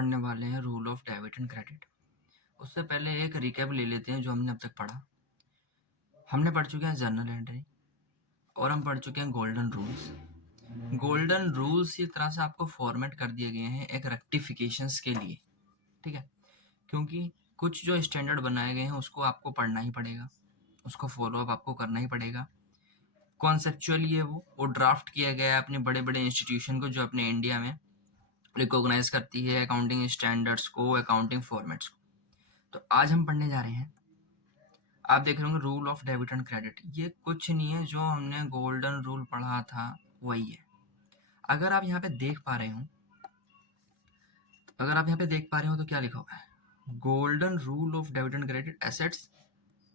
पढ़ने वाले हैं rule of debit and credit. उससे पहले एक रिकैप ले लेते हैं जो हमने अब तक पढ़ा। हमने पढ़ चुके हैं जर्नल एंट्री और हम पढ़ चुके हैं गोल्डन रूल्स। गोल्डन रूल्स इस तरह से आपको फॉर्मेट कर दिए गए हैं एक रेक्टिफिकेशंस के लिए, ठीक है, क्योंकि कुछ जो स्टैंडर्ड बनाए गए हैं उसको आपको पढ़ना ही पड़ेगा, उसको फॉलो अप आपको करना ही पड़ेगा। कॉन्सेप्चुअली है वो ड्राफ्ट किया गया है अपने बड़े बड़े इंस्टीट्यूशन को जो अपने इंडिया में रिकॉग्नाइज करती है अकाउंटिंग स्टैंडर्ड्स को, अकाउंटिंग फॉर्मेट्स को। तो आज हम पढ़ने जा रहे हैं, आप देख रहे होंगे rule of debit and credit. ये कुछ नहीं है, जो हमने गोल्डन रूल पढ़ा था वही है। अगर आप यहाँ पे देख पा रहे हो, तो क्या लिखा हुआ है? Golden rule of debit and credit, assets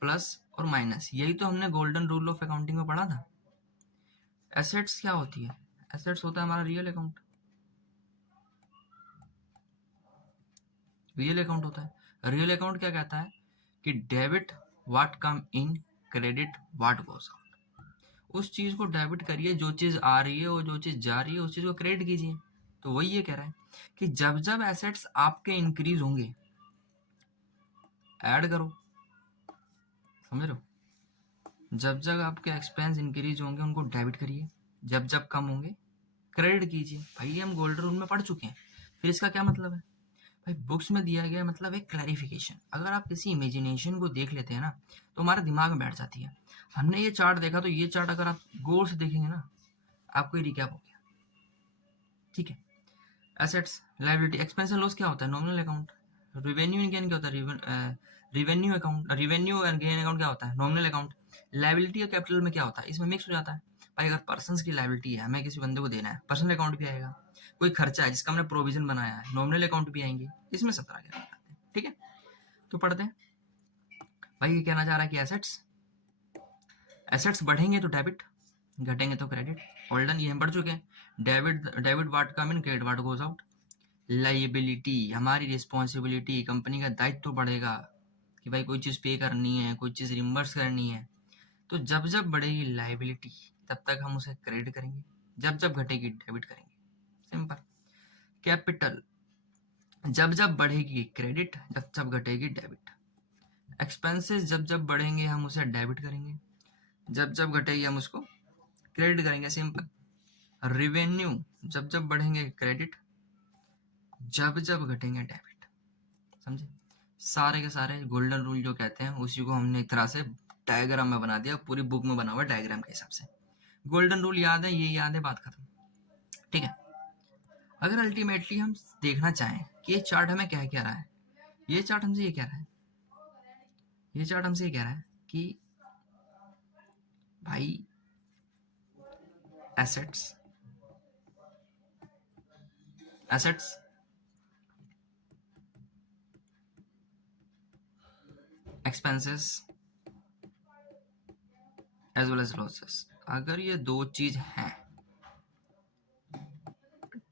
plus और माइनस। यही तो हमने गोल्डन रूल ऑफ अकाउंटिंग में पढ़ा था। एसेट्स क्या होती है? एसेट्स होता है हमारा रियल अकाउंट। रियल अकाउंट होता है। रियल अकाउंट क्या कहता है कि debit what come in, credit what goes out. उस चीज को डेबिट करिए जो चीज आ रही है, और जो चीज जा रही है उस चीज को क्रेडिट कीजिए। तो वही ये कह रहा है कि जब जब एसेट्स आपके इंक्रीज होंगे ऐड करो, समझ रहे हो? जब जब आपके एक्सपेंस इंक्रीज होंगे उनको डेबिट करिए, जब जब कम होंगे क्रेडिट कीजिए। भाई हम गोल्डन रूल में पढ़ चुके हैं, फिर इसका क्या मतलब है? भाई बुक्स में दिया गया मतलब एक क्लैरिफिकेशन। अगर आप किसी इमेजिनेशन को देख लेते हैं ना तो हमारे दिमाग में बैठ जाती है। हमने ये चार्ट देखा तो ये चार्ट अगर आप गौर से देखेंगे ना आपको ये रिकैप हो गया, ठीक है। Assets, liability, expense and loss क्या होता है? Nominal account. Revenue and gain क्या होता है? Revenue account. Revenue and gain account क्या होता है? Nominal account. लायबिलिटी और कैपिटल में क्या होता है? इसमें मिक्स हो जाता है। भाई अगर पर्सन की लायबिलिटी है, हमें किसी बंदे को देना है, पर्सनल अकाउंट भी आएगा। कोई खर्चा है जिसका हमने प्रोविजन बनाया है, नॉमिनल अकाउंट भी आएंगे। इसमें 17 क्या आते हैं, ठीक है। तो पढ़ते हैं। भाई ये कहना चाह रहा है कि एसेट्स बढ़ेंगे तो डेबिट, घटेंगे तो क्रेडिट। गोल्डन ये हम पढ़ चुके हैं। Debit watt come in, credit what goes out. Liability हमारी रिस्पॉन्सिबिलिटी, कंपनी का दायित्व तो बढ़ेगा कि भाई कोई चीज़ पे करनी है, कोई चीज़ रिम्बर्स करनी है। तो जब जब बढ़ेगी लाइबिलिटी तब तक हम उसे क्रेडिट करेंगे, जब जब घटेगी डेबिट करेंगे। सिंपल। कैपिटल जब जब बढ़ेगी क्रेडिट, जब जब घटेगी डेबिट। एक्सपेंसेस जब जब बढ़ेंगे हम उसे डेबिट करेंगे, जब जब घटेगी हम उसको क्रेडिट करेंगे। सिंपल। रिवेन्यू जब जब बढ़ेंगे क्रेडिट, जब जब घटेंगे डेबिट। समझे? सारे के सारे गोल्डन रूल जो कहते हैं उसी को हमने एक तरह से डायग्राम में बना दिया, पूरी बुक में बना हुआ डायग्राम के हिसाब से। गोल्डन रूल याद है, ये याद है, बात खत्म, ठीक है। अगर अल्टीमेटली हम देखना चाहें कि ये चार्ट हमें क्या कह रहा है, ये चार्ट हमसे ये कह रहा है, ये चार्ट हमसे ये कह रहा है कि भाई assets expenses as well as losses, अगर ये दो चीज हैं,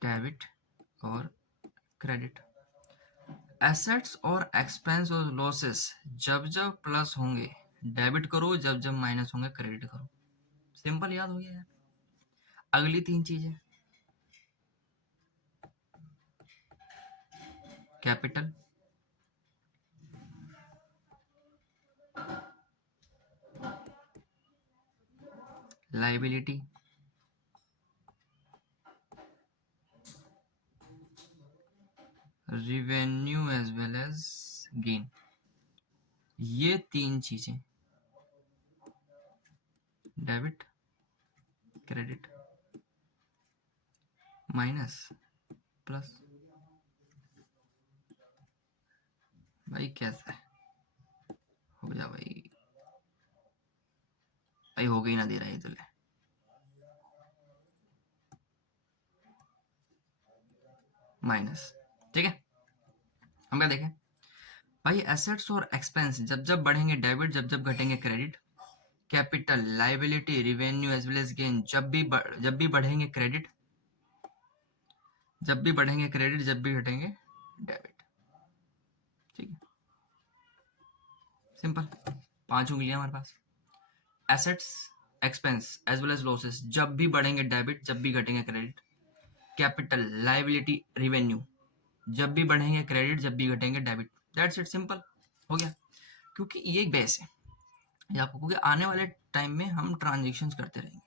डेबिट और क्रेडिट, एसेट्स और एक्सपेंस और लॉसेस जब जब प्लस होंगे डेबिट करो, जब जब माइनस होंगे क्रेडिट करो। सिंपल, याद हो गया यार। अगली तीन चीजें, capital, liability, revenue as well as gain. ये तीन चीजें, डेबिट, क्रेडिट, माइनस, प्लस। भाई कैसा है? हो जा भाई, भाई हो गई ना दे रहा है तुझे। माइनस, ठीक है। हम क्या देखें भाई? एसेट्स और एक्सपेंस जब जब बढ़ेंगे डेबिट, जब जब घटेंगे credit. Capital, liability, revenue as well as gain जब भी बढ़ेंगे क्रेडिट, जब भी बढ़ेंगे क्रेडिट, जब भी घटेंगे डेबिट, ठीक है। सिंपल। पांच हो गई हमारे पास। Assets, expense as well as losses जब भी बढ़ेंगे डेबिट, जब भी घटेंगे क्रेडिट। कैपिटल, लाइबिलिटी, रिवेन्यू जब भी बढ़ेंगे क्रेडिट, जब भी घटेंगे डेबिट। दैट्स इट, सिंपल हो गया। क्योंकि ये एक बेस है ये आपको, क्योंकि आने वाले टाइम में हम ट्रांजेक्शन्स करते रहेंगे।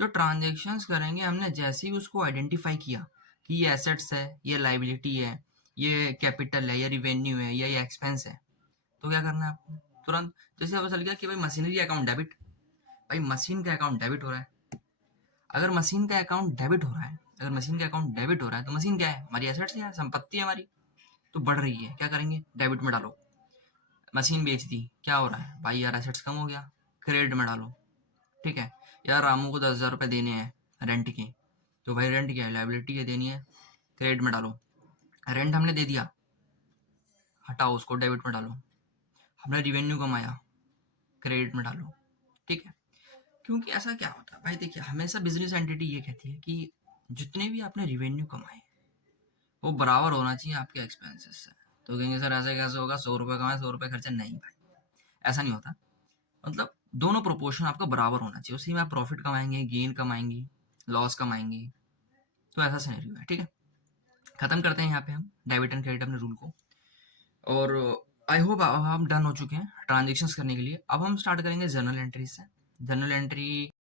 जो ट्रांजेक्शन्स करेंगे, हमने जैसे ही उसको आइडेंटिफाई किया कि ये एसेट्स है, ये लाइबिलिटी है, ये कैपिटल है, ये रिवेन्यू है, या ये एक्सपेंस है, तो क्या करना है आपको? तुरंत जैसे पता चल गया कि भाई मशीनरी अकाउंट डेबिट, भाई मशीन का अकाउंट डेबिट हो रहा है। अगर मशीन का अकाउंट डेबिट हो रहा है, अगर मशीन का अकाउंट डेबिट हो रहा है, तो मशीन क्या है? हमारी एसेट्स है, संपत्ति है हमारी, तो बढ़ रही है। क्या करेंगे? डेबिट में डालो। मशीन बेच दी, क्या हो रहा है भाई? यार एसेट्स कम हो गया, क्रेडिट में डालो। ठीक है, यार रामू को 10,000 रुपये देने हैं रेंट के, तो भाई रेंट क्या है? लाइबिलिटी है, देनी है, क्रेडिट में डालो। रेंट हमने दे दिया, हटाओ उसको, डेबिट में डालो। हमने रिवेन्यू कमाया, क्रेडिट में डालो। ठीक है, क्योंकि ऐसा क्या होता है भाई, देखिए हमेशा बिजनेस एंटिटी ये कहती है कि जितने भी आपने रिवेन्यू कमाए वो बराबर होना चाहिए आपके एक्सपेंसेस से। तो कहेंगे सर ऐसे कैसे होगा, 100 रुपये कमाए 100 रुपये खर्चा? नहीं भाई, ऐसा नहीं होता। मतलब दोनों प्रोपोर्शन आपका बराबर होना चाहिए, उसी में आप प्रॉफिट कमाएंगे, गेन कमाएंगे, लॉस कमाएंगे। तो ऐसा सिनेरियो है। ठीक है, खत्म करते हैं यहाँ पे हम डेबिट एंड क्रेडिट अपने रूल को। और आई होप अब हम डन हो चुके हैं ट्रांजेक्शन्स करने के लिए। अब हम स्टार्ट करेंगे जर्नल एंट्री से। Journal entry